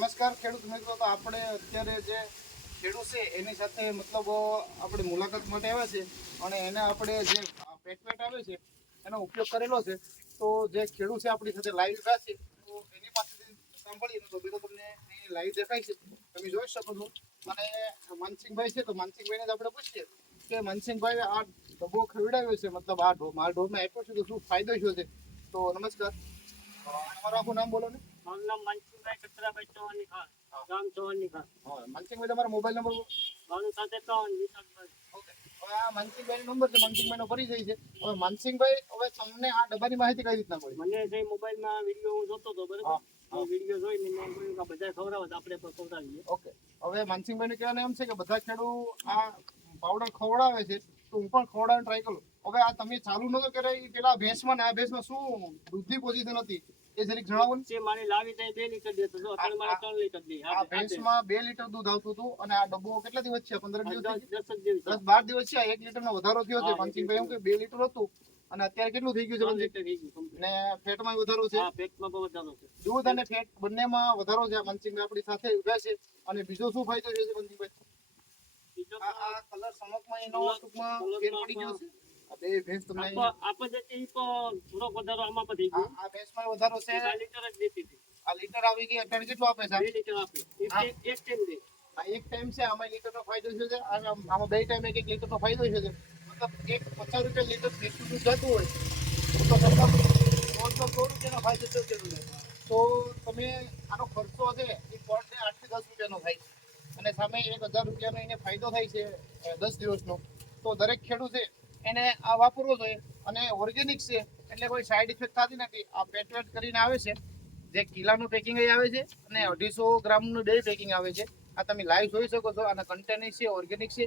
નમસ્કાર ખેડૂત મિત્રો. તો આપણે અત્યારે જે ખેડૂત છે એની સાથે મતલબ આપણે મુલાકાત માટે આવ્યા છે અને એને આપણે જે પેટવેટ આવે છે એનો ઉપયોગ કરેલો છે. તો જે ખેડૂત છે આપણી સાથે લાઈવ ઉભા છે, તો એની પાસેથી સાંભળીએ તો બીજો તમને લાઈવ દેખાય છે, તમે જોઈ શકો છો. અને માનસિંહભાઈ છે, તો માનસિંહભાઈને જ આપણે પૂછીએ કે માનસિંહભાઈ આ ડબ્બો ખવડાવ્યો છે, મતલબ આ ઢોરમાં આપ્યો છે તો શું ફાયદો શું છે? તો નમસ્કાર, તમારું આખું નામ બોલો ને. મારું નામ માનસિંહભાઈ કચરાભાઈ ચૌહાણની ખાસ, ગામ ચૌહાણની ખાસ. માનસિંહભાઈ તમારો મોબાઈલ નંબર બોલો. મારું 751 ઓકે, હવે આ માનસિંહભાઈનો નંબર છે, માનસિંહભાઈનો પરિચય છે. હવે માનસિંહભાઈ, હવે તમને આ ડબ્બાની માહિતી કઈ રીતના મળી? મને જે મોબાઈલમાં વિડીયો હું જોતો હતો, બરાબર, એ વિડીયો જોઈને મેં કહ્યું કે બધા ખવડાવે તો આપણે પણ ખવડાવીએ. ઓકે, હવે માનસિંહભાઈને કહેવાનું એમ છે કે બધા ખેડૂત આ પાવડર ખવડાવે છે તો હું પણ ખવડાવવાનું ટ્રાય કરું. હવે આ તમે ચાલુ નતો કરે પેલા ભેંસમાં ને આ ભેંસમાં શું દૂધની પોઝિશન હતી એ જરીક જણાવો ને. જે મારી લાવી ત્યાં 2 લીટર દેતો હતો, અત્યારે મારે 3 લીટર દે. આ ભેંસમાં 2 લીટર દૂધ આવતું હતું અને આ ડબ્બો કેટલા દિવસ છે? 15 દિવસ, 10 10-12 દિવસ છે. 1 લીટરનો વધારો થયો છે. માનસિંહભાઈ એમ કે 2 લીટર હતું અને અત્યારે કેટલું થઈ ગયું છે? 3 લીટર થઈ ગયું. અને ફેટમાં વધારો છે. હા, પેટમાં બહુ વધારો છે. દૂધ અને ફેટ બંનેમાં વધારો છે. માનસિંહભાઈ આપણી સાથે ઉભા છે. અને બીજો શું ફાયદો છે માનસિંહભાઈ? આ કલર સમકમાં એનો ટૂંકમાં ફેર પડી ગયો છે. આ બે ભેંસ તમને આપણે જે થોડોક વધારો આમાં પણ થઈ ગયો. આ ભેંસમાં વધારો છે. 4 લીટર જ દેતી હતી. આ લીટર આવી ગઈ. અત્યારે કેટલું આપે છે? 2 લીટર આપે. એક ટાઈમ દે. આ એક ટાઈમ છે. આમાં લીટરનો ફાયદો શું છે? આમાં બે ટાઈમ એક લીટરનો ફાયદો શું છે? મતલબ એક 50 રૂપિયા લીટર ભેંસનું દૂધ જતું હોય તો મતલબ 100 રૂપિયાનો ફાયદો થયો છે. તો તમે આનો ખર્ચો છે એ પર ડે 8 થી 10 રૂપિયાનો થાય છે અને સામે 1000 રૂપિયાનો એને ફાયદો થાય છે 10 દિવસનો. તો દરેક ખેડૂત છે એને આ વાપરવો જોઈએ. અને ઓર્ગેનિક છે એટલે કોઈ સાઈડ ઇફેક્ટ થતી નથી. આ પેટવેટ કરીને આવે છે, જે કિલાનું પેકિંગ આવે છે અને 250 ગ્રામનું ડે પેકિંગ આવે છે. આ તમે લાઈવ જોઈ શકો છો. આના કન્ટેનર છે, ઓર્ગેનિક છે.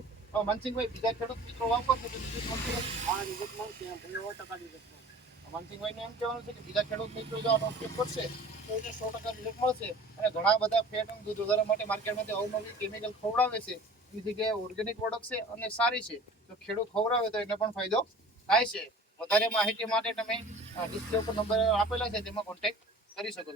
માનસિંહભાઈ, બીજા ખેડૂત મિત્રો વાપરશે તો બીજું કંપની હા, રિઝલ્ટ મળશે. 90% રિઝલ્ટ મળશે. માનસિંહભાઈને એમ કહેવાનું છે કે બીજા ખેડૂત મિત્રો જો આનો ઉપયોગ કરશે તો એને 100% રિઝલ્ટ મળશે. અને ઘણા બધા ફેટ અને દૂધ વધારવા માટે માર્કેટમાંથી અવનવી કેમિકલ ખવડાવે છે, એની જગ્યાએ ઓર્ગેનિક પ્રોડક્ટ છે અને સારી છે. તો ખેડૂત ખવડાવે તો એને પણ ફાયદો થાય છે. વધારે માહિતી માટે તમે ડિસ્પ્લે ઉપર નંબર આપેલા છે તેમાં કોન્ટેક્ટ કરી શકો છો.